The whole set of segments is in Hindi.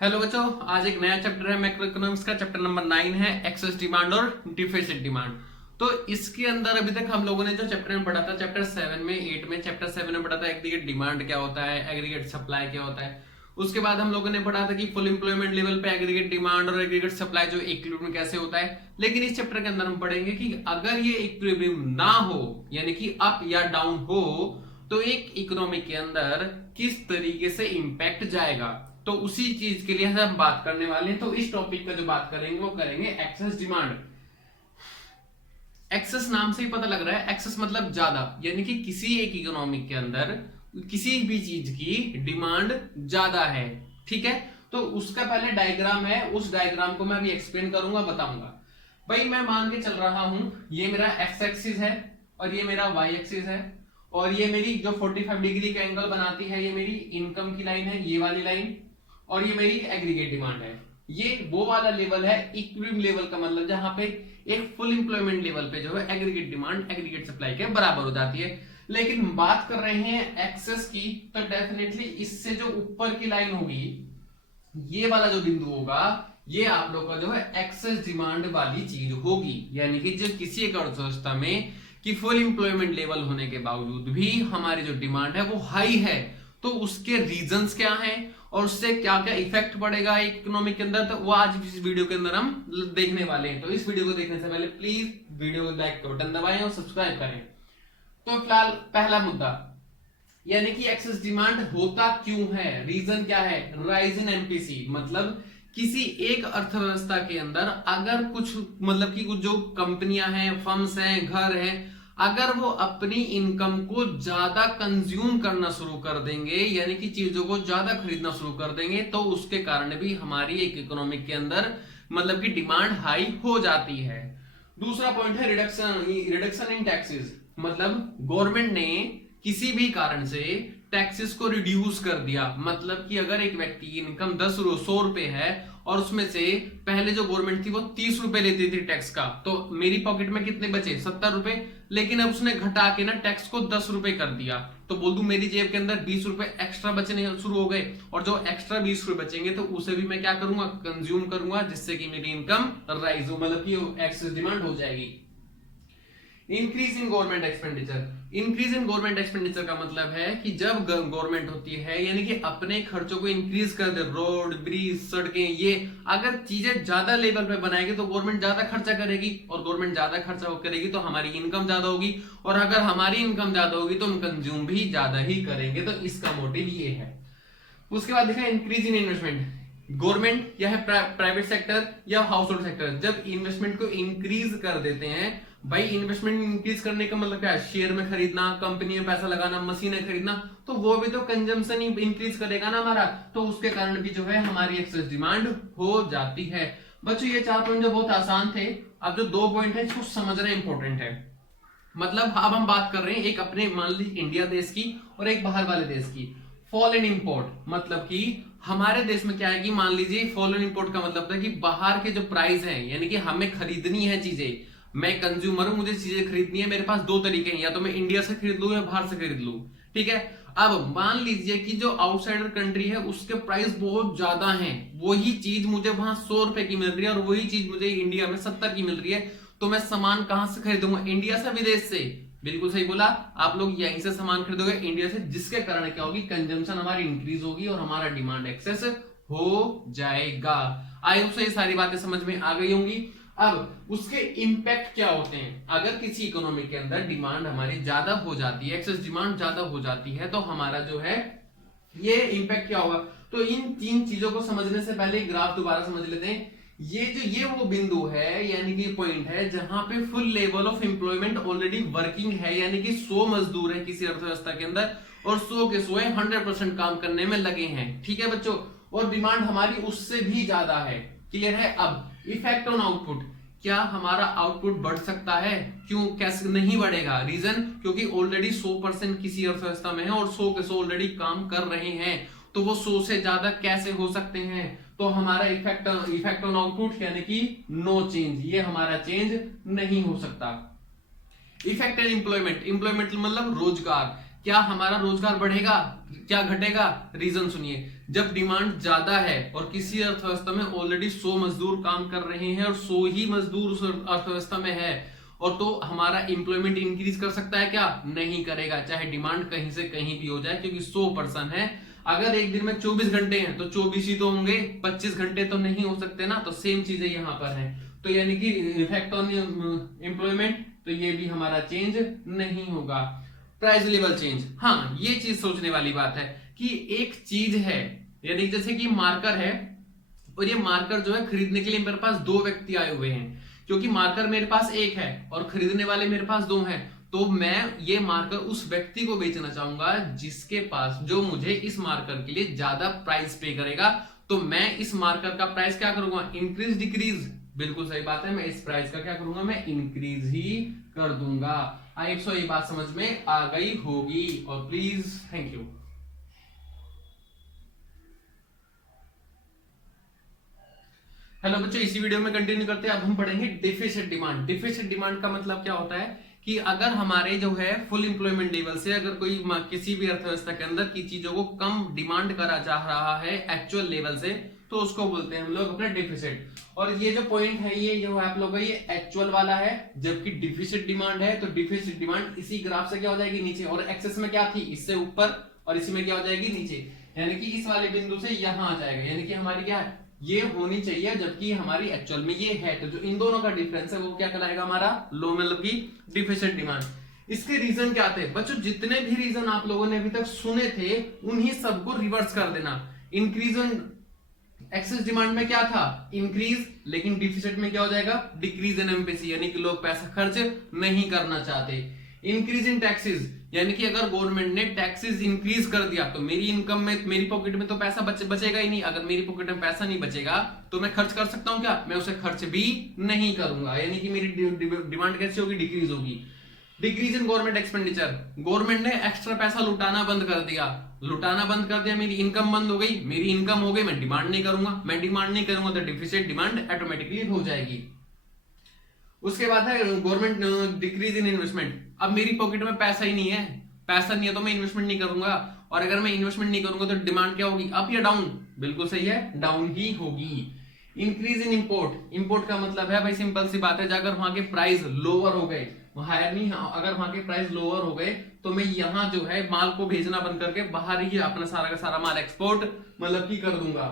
हेलो बच्चों, आज एक नया चैप्टर है मैक्रो इकोनॉमिक्स का। चैप्टर नंबर 9 है एक्सेस डिमांड और डिफिसिट डिमांड। तो इसके अंदर अभी तक हम लोगों ने जो चैप्टर में पढ़ा था, चैप्टर 7 में 8 में चैप्टर 7 में पढ़ा था एग्रीगेट डिमांड क्या होता है, एग्रीगेट सप्लाई क्या होता है। उसके बाद हम लोगों ने पढ़ा था कि फुल एम्प्लॉयमेंट लेवल पे एग्रीगेट डिमांड और एग्रीगेट सप्लाई जो इक्विलिब्रियम कैसे होता है। लेकिन इस चैप्टर के अंदर हम पढ़ेंगे कि अगर ये इक्विलिब्रियम ना हो, यानी कि अप या डाउन हो, तो एक इकोनॉमी के अंदर किस तरीके से इंपैक्ट जाएगा। तो उसी चीज के लिए हम बात करने वाले हैं। तो इस टॉपिक का जो बात करेंगे वो करेंगे एक्सेस डिमांड। एक्सेस नाम से ही पता लग रहा है, एक्सेस मतलब ज्यादा, यानी कि किसी एक इकोनॉमी के अंदर किसी भी चीज की डिमांड ज्यादा है। ठीक है, तो उसका पहले डायग्राम है, उस डायग्राम को मैं अभी एक्सप्लेन करूंगा, बताऊंगा। भाई मैं मान के चल रहा हूं ये मेरा एक्स एक्सिस है और ये मेरा वाई एक्सिस है, और ये मेरी जो 45 डिग्री का एंगल बनाती है ये मेरी इनकम की लाइन है, ये वाली लाइन, और ये मेरी एग्रीगेट डिमांड है। ये वो वाला लेवल है इक्विलिब्रियम लेवल का, मतलब जहां पे एक फुल एम्प्लॉयमेंट लेवल पे जो है एग्रीगेट डिमांड एग्रीगेट सप्लाई के बराबर हो जाती है। लेकिन बात कर रहे हैं एक्सेस की, तो डेफिनेटली इससे जो ऊपर की लाइन होगी, ये वाला जो बिंदु होगा, ये आप लोग का जो है एक्सेस डिमांड वाली चीज होगी। यानी कि जो किसी एक अर्थव्यवस्था में कि फुल एम्प्लॉयमेंट लेवल होने के बावजूद भी हमारी जो डिमांड है वो हाई है, तो उसके रीजंस क्या हैं और उससे क्या क्या इफेक्ट पड़ेगा इकोनॉमिक के अंदर, तो वो आज इस वीडियो के अंदर हम देखने वाले हैं। तो इस वीडियो को देखने से पहले प्लीज वीडियो को लाइक का बटन दबाएं और सब्सक्राइब करें। तो फिलहाल पहला मुद्दा, यानी कि एक्सेस डिमांड होता क्यों है, रीजन क्या है। राइज इन एमपीसी, मतलब किसी एक अर्थव्यवस्था के अंदर अगर कुछ मतलब कि कुछ जो कंपनियां हैं, फर्म्स हैं, घर हैं, अगर वो अपनी इनकम को ज्यादा कंज्यूम करना शुरू कर देंगे, यानी कि चीजों को ज्यादा खरीदना शुरू कर देंगे, तो उसके कारण भी हमारी एक इकोनॉमिक के अंदर मतलब कि डिमांड हाई हो जाती है। दूसरा पॉइंट है रिडक्शन इन टैक्सेस, मतलब गवर्नमेंट ने किसी भी कारण से टैक्सेस को रिड्यूस कर दिया। मतलब कि अगर एक व्यक्ति की इनकम 100 रुपए है और उसमें से पहले जो गवर्नमेंट थी वो 30 रुपए लेती थी टैक्स का, तो मेरी पॉकेट में कितने बचे, 70 रुपए। लेकिन अब उसने घटा के ना टैक्स को 10 रुपए कर दिया, तो बोल दूं मेरी जेब के अंदर 20 रुपए एक्स्ट्रा बचने शुरू हो गए, और जो एक्स्ट्रा 20 रुपए बचेंगे तो उसे भी मैं क्या करूंगा, कंज्यूम करूंगा, जिससे कि मेरी इनकम राइज हो, मतलब कि एक्सेस डिमांड हो जाएगी। Increase in government expenditure, increase in government expenditure का मतलब है कि जब गवर्नमेंट होती है, यानी कि अपने खर्चों को इंक्रीज कर दे, रोड ब्रिज सड़कें, ये अगर चीजें ज्यादा लेवल पे बनाएगी तो गवर्नमेंट ज्यादा खर्चा करेगी, और गवर्नमेंट ज्यादा खर्चा करेगी तो हमारी इनकम ज्यादा होगी, और अगर हमारी इनकम ज्यादा होगी तो हम कंज्यूम भी ज्यादा ही करेंगे। तो इसका मोटिव ये है। उसके बाद देखा इंक्रीज इन इन्वेस्टमेंट, गवर्नमेंट या है प्राइवेट सेक्टर या हाउस होल्ड सेक्टर, जब इन्वेस्टमेंट को इंक्रीज कर देते हैं, भाई इन्वेस्टमेंट इंक्रीज करने का मतलब क्या है, शेयर में खरीदना, कंपनी में पैसा लगाना, मशीनें खरीदना, तो वो भी तो कंजम्पशन इंक्रीज करेगा ना हमारा, तो उसके कारण भी जो है हमारी एक्सेस डिमांड हो जाती है। बच्चों ये 4 पॉइंट जो बहुत आसान थे, अब जो 2 पॉइंट है इसको समझना इंपॉर्टेंट है। मतलब अब हम बात कर रहे हैं एक अपने मान लीजिए इंडिया देश की और एक बाहर वाले देश की। फॉरेन इंपोर्ट मतलब कि हमारे देश में क्या है कि मान लीजिए फॉरेन इंपोर्ट का मतलब था कि बाहर के जो प्राइस है, यानी कि हमें खरीदनी है चीजें, मैं कंज्यूमर हूं, मुझे चीजें खरीदनी है, मेरे पास 2 तरीके हैं, या तो मैं इंडिया से खरीद लूं या बाहर से खरीद लूं। ठीक है, अब मान लीजिए कि जो आउटसाइडर कंट्री है उसके प्राइस बहुत ज्यादा हैं, वही चीज मुझे वहां 100 रुपए की मिल रही है और वही चीज मुझे इंडिया में 70 की मिल रही है, तो मैं सामान कहां से खरीदूंगा, इंडिया से, विदेश से। बिल्कुल सही बोला, आप लोग यहीं से सामान खरीदोगे इंडिया से, जिसके कारण क्या होगी, कंजम्पशन हमारी इंक्रीज होगी और हमारा डिमांड एक्सेस हो जाएगा। आई होप से ये सारी बातें समझ में आ गई होंगी। अब उसके इंपैक्ट क्या होते हैं, अगर किसी इकोनॉमी के अंदर डिमांड हमारी ज्यादा हो जाती है, एक्सेस डिमांड ज्यादा हो जाती है, तो हमारा जो है ये इंपैक्ट क्या होगा। तो इन 3 चीजों को समझने से पहले ग्राफ दोबारा समझ लेते हैं। ये वो बिंदु है, यानी कि पॉइंट है जहां पे full level of employment already working है, यानी कि 100 मजदूर है किसी अर्थव्यवस्था के अंदर और 100 के 100 100% काम करने में लगे हैं। ठीक है बच्चों, और डिमांड हमारी उससे भी ज्यादा है। क्लियर है। अब इफेक्ट ऑन आउटपुट, क्या हमारा आउटपुट बढ़ सकता है, क्यों, कैसे नहीं बढ़ेगा, रीजन क्योंकि ऑलरेडी 100% किसी अर्थव्यवस्था में है और 100 के 100 ऑलरेडी काम कर रहे हैं, तो वो 100 से ज्यादा कैसे हो सकते हैं। तो हमारा इफेक्ट ऑन आउटपुट यानी कि नो चेंज, ये हमारा चेंज नहीं हो सकता। इफेक्ट एंड एम्प्लॉयमेंट, एम्प्लॉयमेंट मतलब रोजगार, क्या हमारा रोजगार बढ़ेगा, क्या घटेगा? रीजन सुनिए, जब डिमांड ज्यादा है और किसी अर्थव्यवस्था में ऑलरेडी 100 मजदूर काम कर रहे हैं और 100 ही मजदूर उस अर्थव्यवस्था में है, और तो हमारा एम्प्लॉयमेंट इंक्रीज कर सकता है क्या? नहीं करेगा, चाहे डिमांड कहीं से कहीं भी हो जाए, क्योंकि 100% है। अगर एक दिन में 24 घंटे हैं तो 24 ही तो होंगे, 25 घंटे तो नहीं हो सकते ना। तो सेम चीजें यहाँ पर है, तो यानी कि इफेक्ट ऑन एम्प्लॉयमेंट, तो ये भी हमारा चेंज नहीं होगा। प्राइस लेवल चेंज, हाँ ये चीज सोचने वाली बात है कि एक चीज है, यानी जैसे कि मार्कर है, और ये मार्कर जो है खरीदने के लिए मेरे पास 2 व्यक्ति आए हुए हैं, क्योंकि मार्कर मेरे पास एक है और खरीदने वाले मेरे पास 2 हैं, तो मैं ये मार्कर उस व्यक्ति को बेचना चाहूंगा जिसके पास, जो मुझे इस मार्कर के लिए ज्यादा प्राइस पे करेगा। तो मैं इस मार्कर का प्राइस क्या करूंगा? इंक्रीज डिक्रीज, बिल्कुल सही बात है, मैं इस प्राइस का क्या करूंगा? मैं इंक्रीज ही कर दूंगा। आई होप ये बात समझ में आ गई होगी, और प्लीज थैंक यू। हेलो बच्चों, इसी वीडियो में कंटिन्यू करते हैं। अब हम पढ़ेंगे डिफिसिट डिमांड। डिफिसिट डिमांड का मतलब क्या होता है कि अगर हमारे जो है फुल एम्प्लॉयमेंट लेवल से अगर कोई किसी भी अर्थव्यवस्था के अंदर की चीजों को कम डिमांड करा जा रहा है एक्चुअल लेवल से, तो उसको बोलते हैं हम लोग अपने डिफिसिट। और ये जो पॉइंट है ये जो आप लोग का ये एक्चुअल वाला है, जबकि डिफिसिट डिमांड है, तो डिफिसिट डिमांड इसी ग्राफ से क्या हो जाएगी? नीचे। और एक्सेस में क्या थी? इससे ऊपर, और इसी में क्या हो जाएगी? नीचे। यानी कि इस वाले बिंदु से यहां आ जाएगा, यानी कि हमारी क्या है? ये होनी चाहिए, जबकि हमारी एक्चुअल में ये है। तो जो इन दोनों का डिफरेंस है वो क्या कहलाएगा? हमारा लो, मतलब की डिफिसिट डिमांड। इसके रीजन क्या थे बच्चों? जितने भी रीजन आप लोगों ने अभी तक सुने थे उन्हीं सबको रिवर्स कर देना। इंक्रीज इन एक्सेस डिमांड में क्या था? इंक्रीज, लेकिन डिफिसिट में क्या हो जाएगा? डिक्रीज इन एम्पीसी, यानी कि लोग पैसा खर्च नहीं करना चाहते। इंक्रीज इन टैक्सेस, यानी कि अगर गवर्नमेंट ने टैक्सेस इंक्रीज कर दिया तो मेरी इनकम में, मेरी पॉकेट में तो पैसा बचेगा ही नहीं। अगर मेरी पॉकेट में पैसा नहीं बचेगा तो मैं खर्च कर सकता हूं क्या? मैं उसे खर्च भी नहीं करूंगा, यानी कि मेरी डिमांड कैसे होगी? डिक्रीज होगी। Decrease in government expenditure, government ने एक्स्ट्रा पैसा लुटाना बंद कर दिया, मेरी इनकम बंद हो गई, मेरी इनकम हो गई, मैं डिमांड नहीं करूंगा, मैं डिमांड नहीं करूंगा तो डिफिसिट डिमांड ऑटोमेटिकली हो जाएगी। उसके बाद है गवर्नमेंट डिक्रीज इन इन्वेस्टमेंट। अब मेरी पॉकेट में पैसा ही नहीं है, पैसा नहीं है तो मैं इन्वेस्टमेंट नहीं करूंगा, और अगर मैं इन्वेस्टमेंट नहीं करूंगा तो डिमांड क्या होगी? अप या डाउन? बिल्कुल सही है, डाउन ही होगी। इंक्रीज इन इंपोर्ट, इंपोर्ट का मतलब है भाई सिंपल सी बात है, अगर वहां के प्राइस लोअर हो गए, हायर नहीं, अगर वहां के प्राइस लोअर हो गए तो मैं यहाँ जो है माल को भेजना बंद करके बाहर ही अपना सारा का सारा माल एक्सपोर्ट मतलब की कर दूंगा,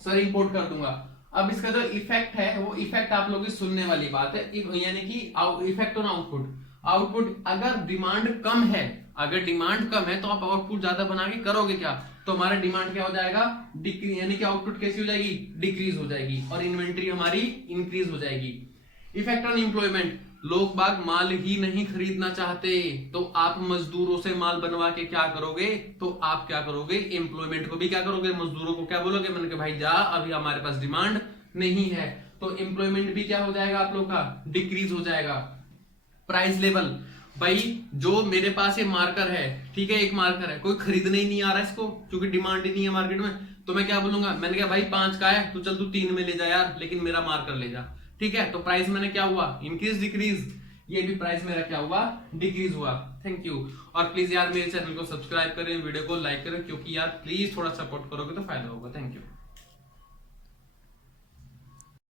सॉरी इंपोर्ट कर दूंगा। अब इसका जो इफेक्ट है वो इफेक्ट आप लोग की सुनने वाली बात है, यानी कि इफेक्ट ऑन आउटपुट। आउटपुट अगर डिमांड कम है, अगर डिमांड कम है तो आप आउटपुट ज्यादा बना के करोगे क्या? तो हमारा डिमांड क्या हो जाएगा? डिक्रीज, यानी कि आउटपुट कैसी हो जाएगी? डिक्रीज हो जाएगी, और इन्वेंट्री हमारी इंक्रीज हो जाएगी। इफेक्ट ऑन एम्प्लॉयमेंट, लोग बाग माल ही नहीं खरीदना चाहते, तो आप मजदूरों से माल बनवा के क्या करोगे? तो आप क्या करोगे? एम्प्लॉयमेंट को भी क्या करोगे? मजदूरों को क्या बोलोगे? मैंने कहा भाई जा, अभी हमारे पास डिमांड नहीं है, तो एम्प्लॉयमेंट भी क्या हो जाएगा आप लोग का? डिक्रीज हो जाएगा। प्राइस लेवल, भाई जो मेरे पास ये मार्कर है, ठीक है, एक मार्कर है, कोई खरीदने ही नहीं आ रहा है इसको क्योंकि डिमांड ही नहीं है मार्केट में, तो मैं क्या बोलूंगा? मैंने कहा भाई 5 का है तो चल तू 3 में ले जा यार, लेकिन मेरा मार्कर ले जा, ठीक है। तो प्राइस मैंने क्या हुआ? इंक्रीज डिक्रीज, ये भी प्राइस मेरा क्या हुआ? डिक्रीज हुआ। Thank you. और प्लीज यार मेरे चैनल को सब्सक्राइब करें, वीडियो को लाइक करें, क्योंकि यार प्लीज थोड़ा सपोर्ट करोगे तो फायदा होगा। Thank you.